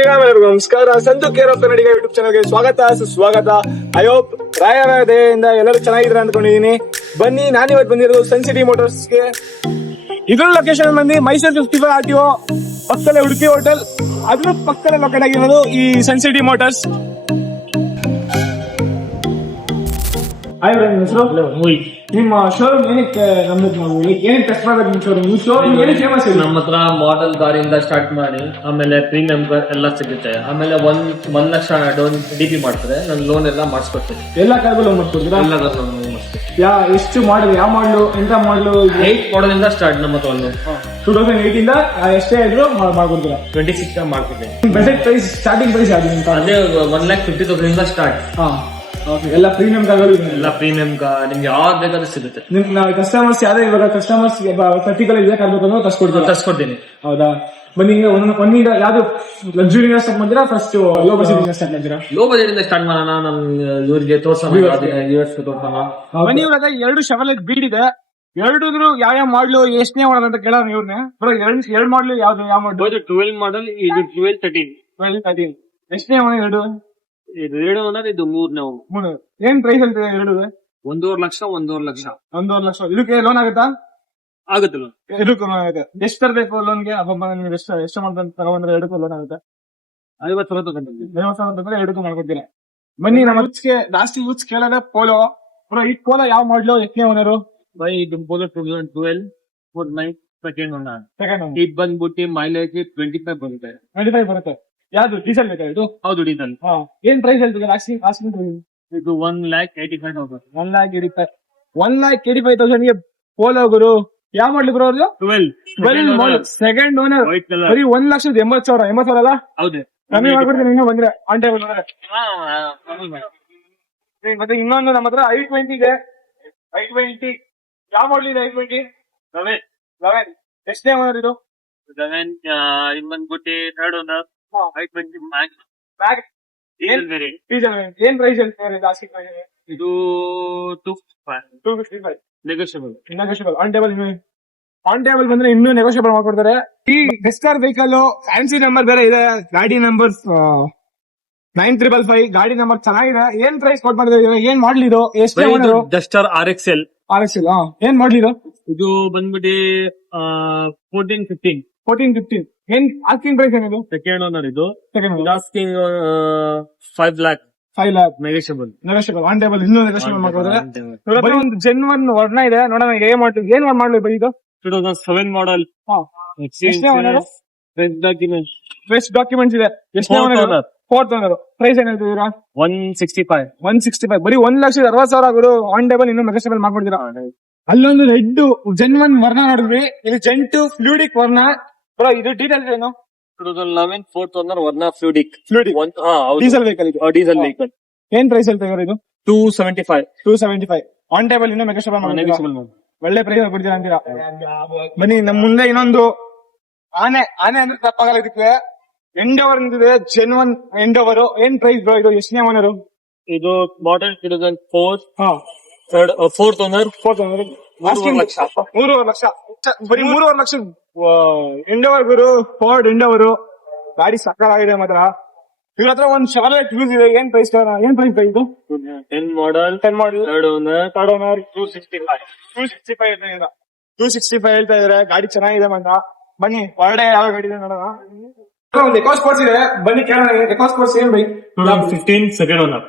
ಶ್ರೀರಾಮ್ ಎಲ್ಲರಿಗೂ ನಮಸ್ಕಾರ. Santu care of Kannadiga YouTube ಚಾನಲ್ಗೆ ಸ್ವಾಗತ ಸುಸ್ವಾಗತ. ಐ ಹೋಪ್ ರಾಯರ ದಯೆಯಿಂದ ಎಲ್ಲರೂ ಚೆನ್ನಾಗಿದ್ದೀರಾ ಅಂದ್ಕೊಂಡಿದೀನಿ. ಬನ್ನಿ, ನಾನಿವತ್ತು ಬಂದಿರೋದು ಸನ್ ಸಿಟಿ ಮೋಟರ್ಸ್ಗೆ. ಇದ್ರ ಲೊಕೇಶನ್ ಬಂದು ಮೈಸೂರು 55 RTO ಪಕ್ಕದಲ್ಲೇ ಉಡುಪಿ ಹೋಟೆಲ್, ಅದ್ರ ಪಕ್ಕದಲ್ಲೇ ಲೊಕೇಟ್ ಆಗಿರೋದು ಈ ಸನ್ ಸಿಟಿ ಮೋಟರ್ಸ್. ನಿಮ್ಮ ಶೋರೂಮ್ ಏನಕ್ಕೆ ನಮ್ದು ಏನೇನು ಟೆಸ್ಟ್ ಮಾಡಬೇಕು? ನಿಮ್ಮ ಶೋರೂಮ್ ಏನು ಫೇಮಸ್ ಇದೆ? ನಮ್ಮ ಹತ್ರ ಮಾಡೆಲ್ ಕಾರಿಂದ ಸ್ಟಾರ್ಟ್ ಮಾಡಿ ಆಮೇಲೆ ಪ್ರೀಮಿಯಂ ಎಲ್ಲ ಸಿಗುತ್ತೆ. ಆಮೇಲೆ 1 ಲಕ್ಷ ಡೌನ್ DP ಮಾಡ್ತಾರೆ. ನಾನು ಲೋನ್ ಎಲ್ಲ ಮಾಡಿಸ್ಕೊಡ್ತೀನಿ. ಎಲ್ಲ ಕಾರ್ಗಳು ಲೋನ್ ಮಾಡ್ಕೊಡ್ತೀರಾ? ಎಲ್ಲ ಲೋನ್ ಮಾಡಿಸ್ತೀನಿ. ಎಷ್ಟು ಮಾಡಲ್, ಯಾವ ಮಾಡಲು, ಎಂತ ಮಾಡಲು? 8 ಮಾಡೆಲ್ ಇಂದ ಸ್ಟಾರ್ಟ್ ನಮ್ಮ ಹತ್ರ. 2008 ಇಂದ ಎಷ್ಟೇ ಇದ್ರು ಮಾಡ್ಕೊಡ್ತೀರಾ? 26 ಮಾಡ್ಕೊಡ್ತೀನಿ. ಬಜೆಟ್ ಪ್ರೈಸ್, ಸ್ಟಾರ್ಟಿಂಗ್ ಪ್ರೈಸ್ ಯಾವ್ದು? ಅದೇ 1,50,000 ಇಂದ ಸ್ಟಾರ್ಟ್. ಎಲ್ಲ ಪ್ರೀಮಿಯಂ ಕಾರ್ಗಳು, ಎಲ್ಲ ಪ್ರೀಮಿಯಂ ನಿಮ್ಗೆ ಯಾವ್ದು ಬೇಕಾದ್ರೂ ಸಿಗುತ್ತೆ. ಕಸ್ಟಮರ್ಸ್ ಯಾರೇ ಇವಾಗ ಕಸ್ಟಮರ್ಸ್ ಪರ್ಟಿಕ್ಯುಲರ್ ಇದೆ ಕಾರ್ಬೇಕು ತರ್ಸ್ಕೊಡ್ತೀನಿ. ಹೌದಾ? ಬನ್ನಿ, ಒಂದಿಂದ ಯಾವ್ದು ಲಕ್ಸುರಿ ಸ್ಟಾರ್ಟ್ ಮಾಡಿದ್ರಾ? ಫಸ್ಟ್ ಲೋ ಬಜೆಟ್ ಇಂದ ಸ್ಟಾರ್ಟ್ ಮಾಡಿದ್ರಾ? ಲೋ ಬಜೆಟ್ ಇಂದ ಸ್ಟಾರ್ಟ್ ಮಾಡೋಣ. ನಮ್ ಇವ್ರಿಗೆ ತೋರ್ಸೋಣ, ತೋರ್ಸೋಣ. ಬನ್ನಿ, ಇವಾಗ 2 ಶೆವರ್ಲೆಟ್ ಬೀಡ್ ಇದೆ. ಎರಡಿದ್ರು ಯಾವ ಮಾಡ್ಲು, ಎಷ್ಟನೇ ಮಾಡಲ್ ಅಂತ ಕೇಳೋಣ ಇವ್ರನ್ನೇ. ಎರಡು ಮಾಡ್ಲು ಯಾವ್ದು? ಯಾವ ಮಾಡ್ಲು? 12 ಮಾಡೆಲ್, ಇದು 12-13. ಎಷ್ಟನೇ ಎರಡು? ಇದು 2 ಓನರ್, ಇದು 3ನೇ. ಏನ್ ಪ್ರೈಸ್ ಅಂತ ಎರಡು? 1.5 ಲಕ್ಷ. 1.5 ಲಕ್ಷ. 1.5 ಲಕ್ಷ. ಇದಕ್ಕೆ ಲೋನ್ ಆಗುತ್ತಾ? ಆಗುತ್ತೆ ಲೋನ್. ಇದಕ್ಕೂ ಲೋನ್ ಆಗುತ್ತೆ. ಎಷ್ಟು ತರಬೇಕು ಲೋನ್ಗೆ? ಎಷ್ಟು ಮಾಡ್ದಂತ ತಗೊಂಡ್ರೆ ಎರಡಕ್ಕೂ ಲೋನ್ ಆಗುತ್ತೆ? 50,000 ಎರಡಕ್ಕೂ ಮಾಡ್ಕೊಡ್ತೀನಿ. ಬನ್ನಿ, ನಮ್ಮ ಜಾಸ್ತಿ ಯೂಸ್ ಕೇಳೋದೇ ಪೋಲೋ. ಈ ಪೋಲೋ ಯಾವ ಮಾಡ್ಲು, ಎಷ್ಟನೇ ಓನರು? ಇದು ಪೋಲೋ 2012 4/9 ಸೆಕೆಂಡ್ ಓನರ್. ಇದು ಬಂದ್ಬಿಟ್ಟು ಮೈಲೇಜ್ 25 ಬರುತ್ತೆ. 25 ಬರುತ್ತೆ. ಯಾವ್ದು ಡೀಸೆಲ್ ಬೇಕಾ ಇದು? ಹೌದು, ಡೀಸೆಲ್. ಏನ್ ಪ್ರೈಸ್ ಹೇಳ್ತಿದೆ? ಇದು 1,85,000. 1,85,000 ಗೆ ಪೋಲೋ ಗುರು. ಯಾವ ಮಾಡ್ಲಿ ಗುರು ಅವ್ರದ್ದು? 12 ಸೆಕೆಂಡ್ ಓನರ್. ಬರೀ 1,80,000. 80,000 ಅಲ್ಲ? ಹೌದು, ಕಮ್ಮಿ ಮಾಡ್ಬಿಡ್ತೀನಿ ಇನ್ನೂ ಬಂದ್ರೆ ಆನ್ ಟೇಬಲ್. ಮತ್ತೆ ಇನ್ನೊಂದು ನಮ್ಮ ಹತ್ರ i20 ಇದೆ. i20 ಯಾವ ಮಾಡ್ಲಿ ಇದೆ? i20 11 ಎಷ್ಟನೇ ಓನರ್ ಇದು? 11 ಇದು ಬಂದ್ಬಿಟ್ಟು ಥರ್ಡ್ ಓನರ್. i20 ಮ್ಯಾಕ್ಸ್ ಏನ್ ಪ್ರೈಸ್ ಹೇಳ್ತಾರೆ? ಇದು 255 ನೆಗೋಷಿಯಬಲ್. ಆನ್ ಟೇಬಲ್ ಬಂದ್ರೆ ಇನ್ನೂ ನೆಗೋಷಿಯಬಲ್ ಮಾಡ್ಕೊಡ್ತಾರೆ. ಈ ಡೆಸ್ಟಾರ್ ವೆಹಿಕಲ್ ಫ್ಯಾನ್ಸಿ ನಂಬರ್ ಬೇರೆ ಇದೆ. ಗಾಡಿ ನಂಬರ್ 9555. ಗಾಡಿ ನಂಬರ್ ಚೆನ್ನಾಗಿದೆ. ಏನ್ ಪ್ರೈಸ್ ಕೊಟ್ ಮಾಡಿದ್ರೆ? ಏನ್ ಮಾಡ್ಲಿದು? ಎಷ್ಟು ಡಸ್ಟರ್ RXL. ಏನ್ ಮಾಡ್ಲಿದು? ಇದು ಬಂದ್ಬಿಟ್ಟು 14-15. ಏನ್ ಆಸ್ಕಿಂಗ್ ಪ್ರೈಸ್ ಏನಿದು? Second owner. ಇದು asking 5 lakh. Negotiable. On table ಇನ್ನೂ ನೆಗೋಷಿಯಬಲ್ ಮಾಡ್ಕೊಡ್ತಾರೆ. ಒಂದು ಜೆನ್ವನ್ ವರ್ಣ ಇದೆ, ನೋಡೋಣ ಏನ್ ಮಾಡ್ಲಿ ಇದು? 2007 ಮಾಡೆಲ್. ಫ್ರೆಶ್ ಡಾಕ್ಯುಮೆಂಟ್ಸ್ ಇದೆ. ಎಷ್ಟನೇ ಓನರ್? 4th owner. ಪ್ರೈಸ್ ಏನ್ ಹೇಳ್ತಿದ್ದೀರಾ? 165. ಬರೀ 1,60,000 ಗುರು. ಆನ್ ಟೇಬಲ್ ಇನ್ನೂ ನೆಗೋಷಿಯಬಲ್ ಮಾಡ್ಕೊಡ್ತೀರಾ? ಅಲ್ಲೊಂದು ರೆಡ್ ಜೆನ್ವನ್ ವರ್ಣ ನೋಡಿದ್ವಿ. ಇದು ಜೆಂಟು ಫ್ಲೂಡಿಕ್ ವರ್ಣ. ಇದು ಡೀಟೇಲ್ಸ್ ಏನು? 2011 4th ಓನರ್ ವರ್ಣ ಫ್ಲೂಡಿಕ್. Diesel vehicle. ಏನ್ ಪ್ರೈಸ್ ಹೇಳ್ತಿದ್ದಾರೆ ಇದು? 275. ಆನ್ ಟೇಬಲ್ ಇನ್ನೂ ನೆಗೋಷಿಯಬಲ್. ಒಳ್ಳೆ ಪ್ರೈಸ್ ಕೊಡ್ತೀರಾ ಅಂತೀರಾ? ಬನ್ನಿ, ನಮ್ ಮುಂದೆ ಇನ್ನೊಂದು ಆನೆ ಅಂದ್ರೆ ತಪ್ಪಾಗಲ್ಲ. ಇದಕ್ಕೆ ಎಂಡೋವರ್ ನಿಂತಿದೆ, ಜೆನ್ವನ್ ಎಂಡೋವರ್. ಏನ್ ಪ್ರೈಸ್ ಬ್ರೋ ಇದು? ಎಷ್ಟನೇ ಓನರು? ಇದು ಮಾಡೆಲ್ 2004. 4th owner. 3.5 ಲಕ್ಷ. ಬರೀ 3.5 ಲಕ್ಷ ಎಂಡೋವರ್ ಗುರು. ಫೋರ್ಡ್ ಎಂಡೋವರ್ ಗಾಡಿ ಸಕ್ಕತ್ತಾಗಿದೆ ಮಾತ್ರ. ಇವ್ರ ಹತ್ರ ಒಂದು ಶೆವರ್ಲೆಟ್ ಯೂಸ್ ಇದೆ. ಏನ್ ಪ್ರೈಸ್ ಇದು? 10 ಮಾಡೆಲ್. Third owner. 265 ಹೇಳ್ತಾ ಇದಾರೆ. ಗಾಡಿ ಚೆನ್ನಾಗಿದೆ ಮಾತ್ರ. ಬನ್ನಿ, ಹೊರಡೆ ಯಾವ ಗಾಡಿ ಇದೆ ನೋಡೋಣ. ಒಂದು ಎಕೋ ಸ್ಪೋರ್ಟ್ಸ್ ಇದೆ, ಬನ್ನಿ ಕೇಳೋಣ. ಎಕೋ ಸ್ಪೋರ್ಟ್ಸ್ ಏನ್ ಬೈಕ್? 2015 second owner.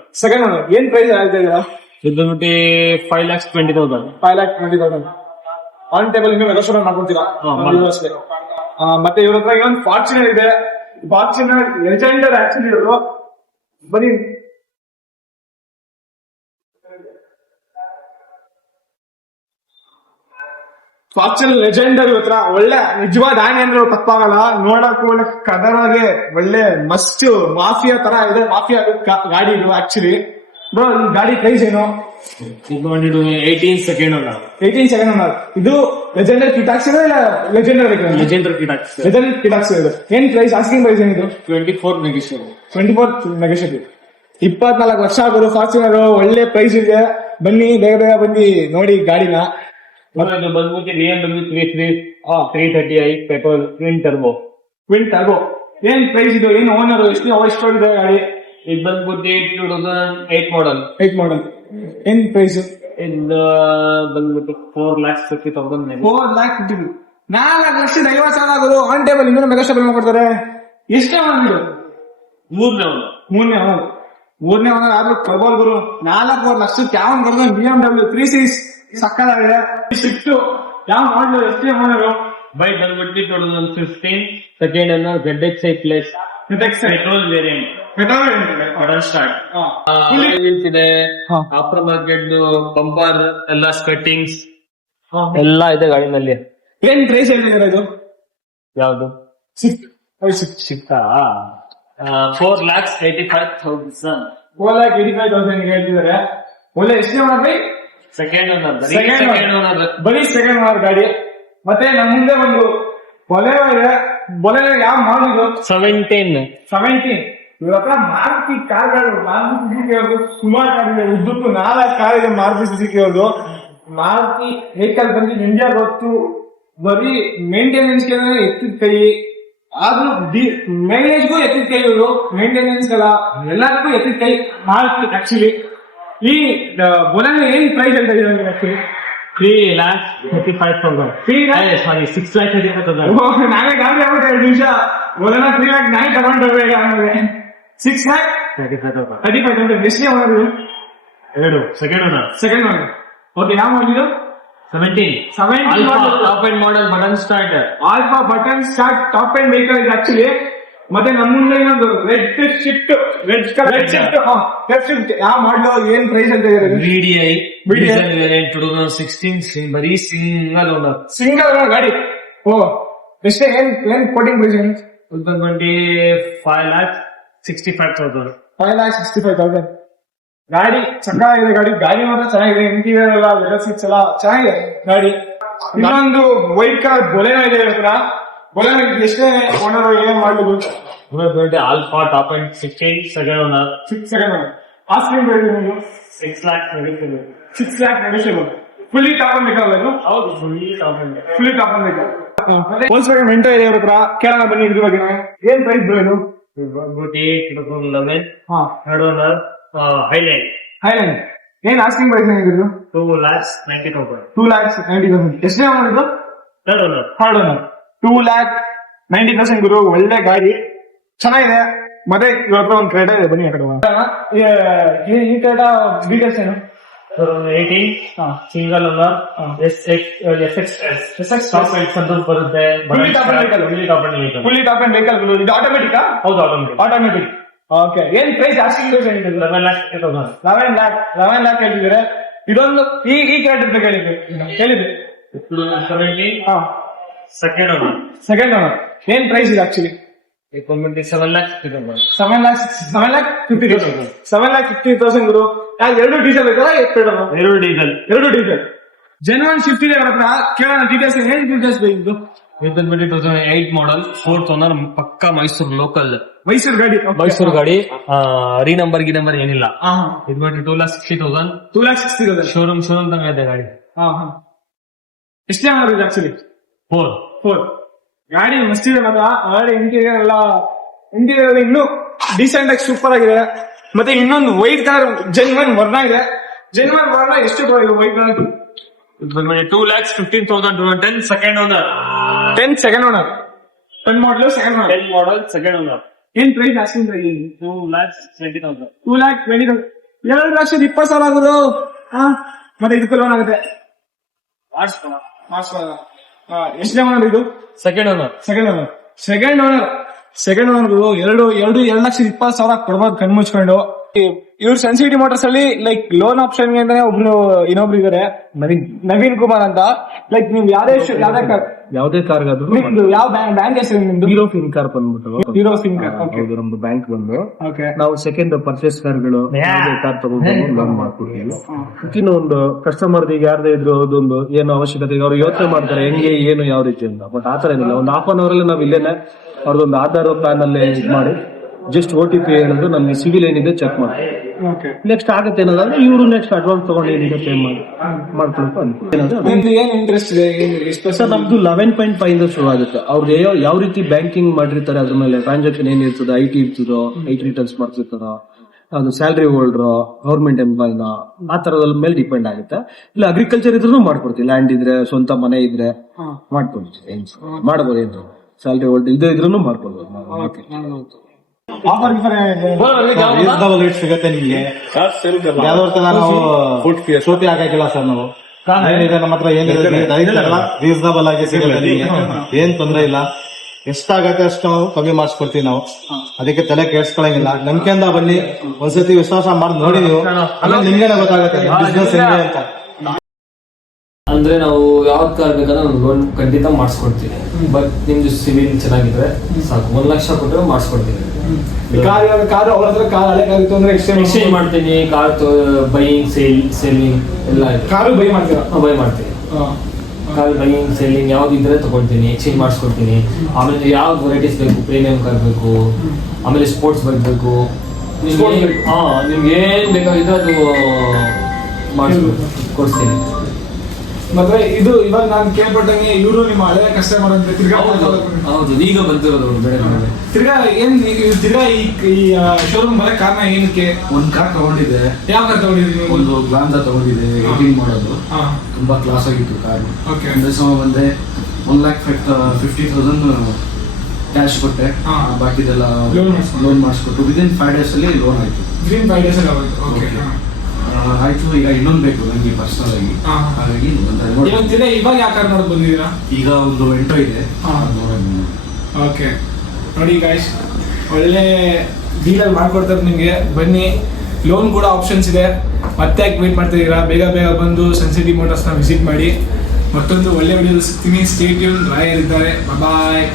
ಏನ್ ಪ್ರೈಸ್ ಹೇಳ್ತಾ ಇದೀರಾ? ಇದು ಬಂದ್ಬಿಟ್ಟು 5,20,000. 5,20,000. ಆನ್ ಟೇಬಲ್ ಇನ್ನೂ ನೆಗೋಷಿಯಬಲ್ ಮಾಡ್ಕೊಡ್ತೀರಾ? ಮತ್ತೆ ಇವ್ರ ಹತ್ರ ಇನ್ನೊಂದು ಫಾರ್ಚುನರ್ ಇದೆ. ಫಾರ್ಚುನರ್ ಲೆಜೆಂಡರ್ ಆಕ್ಚುಲಿ ಇವರು. ಬನ್ನಿ, ಫಾರ್ಚುನರ್ ಲೆಜೆಂಡರ್ ಇವತ್ರ. ಒಳ್ಳೆ ನಿಜವಾದ ಆನೆ ಅಂದ್ರೆ ತಪ್ಪಾಗಲ್ಲ. ನೋಡಕ್ ಒಳ್ಳೆ ಕದರಾಗೆ ಒಳ್ಳೆ ಮಸ್ತ್ ಮಾಫಿಯಾ ತರ ಇದೆ. ಮಾಫಿಯಾ ಗಾಡಿ ಇದು ಆಕ್ಚುಲಿ. ಬ್ರೋ, ಈ ಗಾಡಿ ಪ್ರೈಸ್ ಏನು? 18 ಸೆಕೆಂಡ್ ಓನರ್. ಇದು ಲೆಜೆಂಡರ್ ಕಿಟಾಕ್ಸ್ ಇದೆ ಇಲ್ಲ ಲೆಜೆಂಡರ್ ಕಿಟಾಕ್ಸ್ ಇದೆ. ಏನ್ ಪ್ರೈಸ್? ಆಸ್ಕಿಂಗ್ ಪ್ರೈಸ್ ಏನಿದು? 24 ನೆಗೋಷಿಯಬಲ್. 24 ವರ್ಷ ಆಗೋದು ಫಾರ್ಚುನರ್. ಒಳ್ಳೆ ಪ್ರೈಸ್ ಇದೆ. ಬನ್ನಿ, ಬೇಗ ಬಂದು ನೋಡಿ ಗಾಡಿನ. ಇದು ಬಂದ್ಬಿಟ್ಟು BMW 330i petrol twin turbo. ಏನ್ ಪ್ರೈಸ್ ಇದು, ಏನ್ ಓನರ್, ಎಷ್ಟು ಇದೆ ಗಾಡಿ? ಇದು ಬಂದ್ಬಿಟ್ಟು 2008 ಮಾಡಲ್. 8 ಮಾಡಲ್. ಏನ್ ಪ್ರೈಸ್? ಇದು ಬಂದ್ಬಿಟ್ಟು 4,50,000. 4,50,000. 4,50,000 ಆಗೋದು ಆನ್ ಟೇಬಲ್. ಇನ್ನೂ ಮೆಗಾ ಸ್ಟಾರ್ ಮಾಡ್ಕೊಡ್ತಾರೆ. ಎಷ್ಟೇ ಮಾಡಿದ್ರು? ಮೂರನೇ ಓನರ್ ಆದ್ರೂ ಕರ್ಬೋದು ಗುರು. 4 ಲಕ್ಷಕ್ಕೆ ಯಾವ ಕರ್ದು BMW 3 Series ಸಕ್ಕದಾಗಿದೆ. ಶಿಫ್ಟ್ ಯಾವ ಮಾಡಲು, ಎಷ್ಟೇ ಓನರು? ಬೈಕ್ ಬಂದ್ಬಿಟ್ಟು 2015 second owner, ZXi plus petrol variant. Model start. ಇದೆ ಆಫ್ಟರ್ ಮಾರ್ಕೆಟ್ ಬಂಪರ್ ಎಲ್ಲ ಸ್ಕರ್ಟಿಂಗ್ಸ್ ಎಲ್ಲ ಇದೆ ಗಾಡಿನಲ್ಲಿ. ಏನ್ ಪ್ರೈಸ್ ಹೇಳಿದಾರೆ ಇದು? ಯಾವ್ದು? ಶಿಫ್ಟ್ 4,85,000. 4,85,000 ಹೇಳ್ತಿದ್ದಾರೆ. ಒಳ್ಳೆ ಎಷ್ಟೇ ಮಾಡ್ರಿ? Second owner. ಬರೀ ಸೆಕೆಂಡ್ ಓನರ್ ಗಾಡಿ. ಮತ್ತೆ ನಮ್ಮ ಮುಂದೆ ಒಂದು ಬೊಲೆರೋ ಇದೆ. ಬೊಲೆರೋ ಯಾವ ಮಾಡಿದ್ರು? 17. ಇವ್ರ ಹತ್ರ ಮಾರುತಿ ಕಾರ್ಗಳು, ಮಾರುತಿ ಸುಜುಕಿ ಅವ್ರದ್ದು ಸುಮಾರು ಕಾರಿದೆ. ಉದ್ದಕ್ಕೂ 4 ಕಾರಿದೆ ಮಾರುತಿ ಸುಜುಕಿ ಅವ್ರದ್ದು. ಮಾರುತಿ ವೆಹಿಕಲ್ ಬಂದು ಇಂಡಿಯಾ ಗೊತ್ತು. ಬರೀ ಮೇಂಟೆನೆನ್ಸ್ ಎತ್ತಿದ ಕೈ, ಆದ್ರೂ ಮೈಲೇಜ್ಗೂ ಎತ್ತಿದ ಕೈ ಇವರು. ಮೇಂಟೆನೆನ್ಸ್ ಎಲ್ಲ ಎಲ್ಲದಕ್ಕೂ ಎತ್ತಿದ ಕೈ ಮಾರುತಿ. ಆಕ್ಚುಲಿ ಈ ಬೊಲೆರೋ ಏನ್ ಪ್ರೈಸ್ ಹೇಳ್ತಾ ಇದ್ದಾರೆ ಆಕ್ಚುಲಿ? 3,35,000. ಸಾರಿ 6,35,000. ನಾವೇ ಗಾಡಿ ಆಗ್ಬಿಟ್ಟು 2 ನಿಮಿಷ ಬೊಲೆರೋ 3,00,000 ನಾವೇ ತಗೊಂಡ್ರೆ ಆಮೇಲೆ 6,35,000. ಎಷ್ಟೇ ಓನರ್? 2 second owner. ಓಕೆ, ಯಾವ ಮಾಡಿದ್ರು? 17 top end model, button start. Alpha button start top end vehicle ಇದೆ ಆಕ್ಚುಲಿ. ಮತ್ತೆ ನಮ್ಮ ಮುಂದೆ ಇನ್ನೊಂದು ರೆಡ್ ಶಿಫ್ಟ್. ಯಾವ ಮಾಡಲು, ಏನ್ ಪ್ರೈಸ್ ಅಂತ ಹೇಳಿದ್ರೆ? VDI 2016 ಬರೀ ಸಿಂಗಲ್ ಓನರ್ ಗಾಡಿ. ಓ ಎಷ್ಟೇ? ಏನ್ ಕೋಟಿಂಗ್ ಪ್ರೈಸ್? 5,65,000. 5,65,000. ಗಾಡಿ ಚೆನ್ನಾಗಿದೆ. ಗಾಡಿ ಮಾತ್ರ ಚೆನ್ನಾಗಿದೆ. ಇಂಟೀರಿಯರ್ ಎಲ್ಲ ವ್ಯವಸ್ಥಿತ ಎಲ್ಲ ಚೆನ್ನಾಗಿದೆ ಗಾಡಿ. ಇನ್ನೊಂದು ವೈಟ್ ಕಲರ್ ಬೊಲೆರೋ ಇದೆ ಹತ್ರ. ಬೊಲೆರೋ ಎಷ್ಟೇ ಓನರ್, ಏನ್ model? Alpha top end 16 second owner. 6 second. ಆ screen rate 6,00,000. Fully top end ಬೇಕಾಗಲ್ಲ ಇದು? ಹೌದು, ಫುಲ್ಲಿ ಟಾಪ್ ಎಂಡ್ ಬೇಕಾ? ಹೋಲ್ಸ್ವಾಗನ್ ಮೆಂಟೋ ಇದೆ ಅವ್ರ ಹತ್ರ. ಕೇಳೋಣ ಬನ್ನಿ ಇದ್ರ ಬಗ್ಗೆ. ಏನ್ ಪ್ರೈಸ್ ಇದು? 2011 ಥರ್ಡ್ ಓನರ್, ಹೈಲೈಟ್. ಏನ್ ಆಸ್ಕಿಂಗ್ ಪ್ರೈಸ್ ಏನಿದ್ರು? 2,90,000. 2,90,000. ಎಷ್ಟೇ ಮಾಡಿದ್ರು? Third owner. 2,90,000 ಗುರು. ಒಳ್ಳೆ ಗಾಡಿ, ಚೆನ್ನಾಗಿದೆ. ಮತ್ತೆ ಇವಾಗ ಒಂದು ಕ್ರೇಟಾ ಇದೆ, ಬನ್ನಿ ಆ ಕಡೆ. ಈ ಕ್ರೇಟಾ ಡೀಟೇಲ್ಸ್ ಏನು? 18 single owner, SXS top end Sandur ಬರುತ್ತೆ. Fully top end vehicle. ಇದು ಆಟೋಮೆಟಿಕ್? ಹೌದು, ಆಟೋಮೆಟಿಕ್. ಓಕೆ. ಏನ್ ಪ್ರೈಸ್ ಆಸ್ಕಿಂಗ್ ಪ್ರೈಸ್ ಏನಿದೆ? 11,50,000. 11 ಹೇಳ್ತಿದ್ರೆ. ಇದೊಂದು ಈ ಕ್ರೇಟ್ ಅಂತ ಹೇಳಿದ್ವಿ. 17 ಸೆಕೆಂಡ್ ಓನರ್. ಏನ್ ಪ್ರೈಸ್ ಇದೆ ಆಕ್ಚುಲಿ? 7,50,000. 7,50,000 ಗುರು. 2 ಡೀಸೆಲ್ ಬೇಕಲ್ಲ? 2 ಡೀಸೆಲ್. ಜೆನ್ವನ್ ಶಿಫ್ಟ್ ಇದೆ ಅವ್ರ ಹತ್ರ. ಕೇಳೋಣ ಡೀಟೇಲ್ಸ್. ಏನ್ ಡೀಟೇಲ್ಸ್ ಬೇಕು? ಇದು ಬಂದ್ಬಿಟ್ಟು 2008 ಮಾಡಲ್, 4th ಓನರ್, ಪಕ್ಕ ಮೈಸೂರು ಲೋಕಲ್. ಮೈಸೂರು ಗಾಡಿ. ರೀನಂಬರ್ ಏನಿಲ್ಲ. ಇದು ಬಂದ್ಬಿಟ್ಟು 2,60,000. 2,60,000. ಶೋರೂಮ್ ತಂಗ ಇದೆ ಗಾಡಿ. ಎಷ್ಟೇ ಮಾಡಿದ್ರು ಆಕ್ಚುಲಿ? 4. ಗಾಡಿ ಮಸ್ತ್ ಇದೆ ಮಾತ್ರ. ಗಾಡಿ ಇಂಟೀರಿಯರ್ ಇನ್ನೂ ಡೀಸೆಂಟ್ ಆಗಿ ಸೂಪರ್ ಆಗಿದೆ. ಮತ್ತೆ ಇನ್ನೊಂದು ವೈಟ್ ಕಲರ್ ಜೆನ್ವನ್ ವರ್ಣ ಇದೆ. ಎಷ್ಟು white colour? 2,15,000. 2010 second owner. 10 second owner. 10 model second owner. ಏನ್ ಪ್ರೈಸ್ ಆಸ್ಕಿಂಗ್ ಪ್ರೈಸ್? 2,20,000. 2,20,000. 2,20,000 ಆಗೋದು. ಮತ್ತೆ ಇದಕ್ಕೆ ಲೋನ್ ಆಗುತ್ತೆ. ಎಷ್ಟೇ ಓನರ್ ಇದು? Second owner. 2,20,000 ಕೊಡ್ಬೋದು ಕಣ್ ಮುಚ್ಕೊಂಡು. ಇವ್ರು ಸನ್ಸಿಟಿ ಮೋಟರ್ಸ್ ಅಲ್ಲಿ ಲೈಕ್ ಲೋನ್ ಆಪ್ಷನ್ ಅಂತಾನೆ ಇನ್ನೊಬ್ರು ಇದಾರೆ, ನವೀನ್ ಕುಮಾರ್ ಅಂತ. ಲೈಕ್ ನೀವು ಯಾವುದೇ ಕಾರ್ ಯಾವ ಬ್ಯಾಂಕ್ ಹೆಸರು ನಿಮ್ದು? ಹೀರೋ ಫಿನ್ ಕಾರ್ ಬಂದ್ಬಿಟ್ಟು ಹೀರೋ ಸಿಮ್ ಕಾರ್ಡ್. ಹೌದು, ನಮ್ದು ಬ್ಯಾಂಕ್ ಬಂದು ಓಕೆ. ನಾವು ಸೆಕೆಂಡ್ ಪರ್ಚೇಸ್ ಕಾರ್ಗಳು ಕಾರ್ ತಗೊಂಡು ಲೋನ್ ಮಾಡ್ಕೊಡ್ತೀವಿ. ಇನ್ನು ಒಂದು ಕಸ್ಟಮರ್ ಈಗ ಯಾರದೇ ಇದ್ರು ಅದೊಂದು ಏನು ಅವಶ್ಯಕತೆ ಅವ್ರು ಯೋಚನೆ ಮಾಡ್ತಾರೆ ಹೆಂಗೆ ಏನು ಯಾವ ರೀತಿ ಅಂತ. ಬಟ್ ಆತರ ಏನಿಲ್ಲ, ಒಂದು ಹಾಫ್ ಅನ್ ಅವರ್ ಅಲ್ಲಿ ನಾವು ಇಲ್ಲೇನೆ ಅವ್ರದೊಂದು ಆಧಾರ್ ಪ್ಯಾನ್ ಅಲ್ಲೇ ಇದು ಮಾಡಿ ಜಸ್ಟ್ OTP ಹೇಳಿದ್ರು ನಮ್ಗೆ ಸಿವಿಲ್ ಏನಿದೆ ಚೆಕ್ ಮಾಡಿ ಓಕೆ. ನೆಕ್ಸ್ಟ್ ಆಗುತ್ತೆ ಅನ್ನೋದಾದ್ರೆ ಇವರು ನೆಕ್ಸ್ಟ್ ಅಡ್ವಾನ್ಸ್ ತಗೊಂಡು ಏನಿದೆ ಪೇ ಮಾಡ್ಕೊಳಕ್ಕೆ ಅನುಕೂಲ. ನಿಮ್ದು ಏನ್ ಇಂಟ್ರೆಸ್ಟ್ ಇದೆ, ಎಷ್ಟು ಸರ್ ನಮ್ದು 11.5 ಇಂದ ಶುರು ಆಗುತ್ತೆ. ಅವ್ರು ಯಾವ ರೀತಿ ಬ್ಯಾಂಕಿಂಗ್ ಮಾಡಿರ್ತಾರೆ ಅದ್ರ ಮೇಲೆ ಟ್ರಾನ್ಸಾಕ್ಷನ್ ಏನಿರ್ತದೆ, IT ಇರ್ತದೋ, IT ರಿಟರ್ನ್ಸ್ ಮಾಡ್ತಿರ್ತಾರೋ, ಅದು ಸ್ಯಾಲರಿ ಹೋಲ್ಡ್ರು, ಗೌರ್ಮೆಂಟ್ ಎಂಪ್ಲಾಯ್ನ, ಆ ತರದ್ರ ಮೇಲೆ ಡಿಪೆಂಡ್ ಆಗುತ್ತೆ. ಇಲ್ಲ ಅಗ್ರಿಕಲ್ಚರ್ ಇದ್ರೂ ಮಾಡ್ಕೊಡ್ತೀವಿ, ಲ್ಯಾಂಡ್ ಇದ್ರೆ, ಸ್ವಂತ ಮನೆ ಇದ್ರೆ ಮಾಡ್ಕೊಡ್ತೀವಿ, ಮಾಡ್ಬೋದು. ಏನು ಸ್ಯಾಲರಿ ಹೋಲ್ಡ್ ಇದ್ರೂ ಮಾಡ್ಕೊಡ್ಬೋದು. ಆಫರ್ ರೀಸನಬಲ್ ರೇಟ್ ಸಿಗುತ್ತೆ ನಿಮ್ಗೆ. ಯಾವ್ದೋ ತರ ನಾವು ಸೋಪಿ ಹಾಕಿಲ್ಲ ಸರ್ ನಾವು. ಏನಿದೆ ನಮ್ಮ ಹತ್ರ ಏನಿದೆ ರೀಸನಬಲ್ ಆಗಿ ಸಿಗುತ್ತೆ ನಿಮ್ಗೆ, ಏನ್ ತೊಂದ್ರೆ ಇಲ್ಲ. ಎಷ್ಟಾಗತ್ತೆ ಅಷ್ಟು ನಾವು ಕಮ್ಮಿ ಮಾಡಿಸ್ಕೊಡ್ತೀವಿ ನಾವು, ಅದಕ್ಕೆ ತಲೆ ಕೆಡ್ಸ್ಕೊಳಂಗಿಲ್ಲ. ನಂಬಿಕೆಯಿಂದ ಬನ್ನಿ, ಒಂದ್ಸತಿ ವಿಶ್ವಾಸ ಮಾಡಿ ನೋಡಿ ನೀವು, ಆಮೇಲೆ ನಿಮ್ಗೇನೆ ಗೊತ್ತಾಗುತ್ತೆ ಬಿಸ್ನೆಸ್ ಹೆಂಗೆ ಅಂತ. ಅಂದ್ರೆ ನಾವು ಯಾವ್ದು ಕಾರ್ ಬೇಕಾದ್ರೆ ನಾವು ಲೋನ್ ಖಂಡಿತ ಮಾಡಿಸ್ಕೊಡ್ತೀವಿ. ಬಟ್ ನಿಮ್ದು ಸಿವಿಲ್ ಚೆನ್ನಾಗಿದ್ರೆ ಸಾಕು, 1 ಲಕ್ಷ ಕೊಟ್ಟರೆ ಮಾಡಿಸ್ಕೊಡ್ತೀನಿ. ಕಾರ್ ಅವ್ರ ಹತ್ರ ಕಾರ್ ಹಳೆ ಕಾರ್ ಇತ್ತು ಅಂದ್ರೆ ಎಕ್ಸ್ಚೇಂಜ್ ಮಾಡ್ತೀನಿ. ಕಾರ್ ಬೈಯಿಂಗ್ ಸೇಲಿಂಗ್ ಎಲ್ಲ ಇದೆ. ಕಾರು ಬೈ ಮಾಡ್ತೀರಾ? ಬೈ ಮಾಡ್ತೀನಿ. ಕಾರ್ ಬೈಯಿಂಗ್ ಸೇಲಿಂಗ್ ಯಾವ್ದು ಇದ್ರೆ ತಗೊಳ್ತೀನಿ, ಎಕ್ಸ್ಚೇಂಜ್ ಮಾಡಿಸ್ಕೊಡ್ತೀನಿ. ಆಮೇಲೆ ಯಾವ್ದು ವೆರೈಟೀಸ್ ಬೇಕು, ಪ್ರೀಮಿಯಂ ಕಾರ್ ಬೇಕು, ಆಮೇಲೆ ಸ್ಪೋರ್ಟ್ಸ್ ಬೈಕ್ ಬೇಕು, ನಿಮ್ಗೆ ಏನ್ ಬೇಕಾಗಿದ್ರೆ ಅದು ಮಾಡಿಸ್ಕೊಡ್ತೀನಿ. ಮತ್ತೆ ಇದು ಇವಾಗ ನಾನು ಕೇಳ್ಪಟ್ಟಂಗೆ ಇವರು ನಿಮ್ಮ ಹಳೆ ಕಸ್ಟಮರ್ ಅಂತ ತಿರ್ಗಾ ಹೌದು, ಈಗ ಬಂದಿರೋದು ಬೆಳೆ. ತಿರ್ಗಾ ಏನ್ ತಿರ್ಗಾ ಈ ಶೋರೂಮ್ ಬರೋ ಕಾರಣ ಏನಕ್ಕೆ? ಒಂದ್ ಕಾರ್ ತಗೊಂಡಿದ್ದೆ. ಯಾವ ಕಾರ್ ತಗೊಂಡಿದ್ರಿ? ಒಂದು ಗ್ಲಾನ್ಸ ತಗೊಂಡಿದ್ದೆ, ಎಡಿಟಿಂಗ್ ಮಾಡೋದು. ತುಂಬಾ ಕ್ಲಾಸ್ ಆಗಿತ್ತು ಕಾರು. ಒಂದೇ ಸಮ ಬಂದೆ 1,50,000 ಕ್ಯಾಶ್ ಕೊಟ್ಟೆ. ಬಾಕಿದೆಲ್ಲ ಲೋನ್ ಮಾಡಿಸ್ಕೊಟ್ಟು ವಿದಿನ್ 5 days ಅಲ್ಲಿ ಲೋನ್ ಆಯ್ತು. ವಿದಿನ್ 5 days ಅಲ್ಲಿ ಆಯ್ತು. ಓಕೆ ಆಯ್ತು. ಈಗ ಇನ್ನೊಂದು ಬೇಕು ನಂಗೆ ಪರ್ಸನಲ್ ಆಗಿ, ಹಾಗಾಗಿ ಇವಾಗ ಯಾವ ಕಾರ್ ನೋಡಕ್ ಬಂದಿದ್ದೀರಾ? ಈಗ ಒಂದು ವೆಂಟೋ ಇದೆ. ಓಕೆ ನೋಡಿ ಗಾಯ್ಸ್, ಒಳ್ಳೆ ಡೀಲಲ್ಲಿ ಮಾಡ್ಕೊಡ್ತಾರೆ ನಿಮಗೆ. ಬನ್ನಿ, ಲೋನ್ ಕೂಡ ಆಪ್ಷನ್ಸ್ ಇದೆ. ಮತ್ತೆ ಯಾಕೆ ವೇಟ್ ಮಾಡ್ತಿದ್ದೀರಾ? ಬೇಗ ಬೇಗ ಬಂದು ಸನ್ ಸಿಟಿ ಮೋಟರ್ಸ್ನ ವಿಸಿಟ್ ಮಾಡಿ. ಮತ್ತೊಂದು ಒಳ್ಳೆ ವಿಡಿಯೋದಲ್ಲಿ ಸಿಗ್ತೀನಿ. Stay tune. ರಾಯರ್ ಇದ್ದಾರೆ. ಬಾಯ್.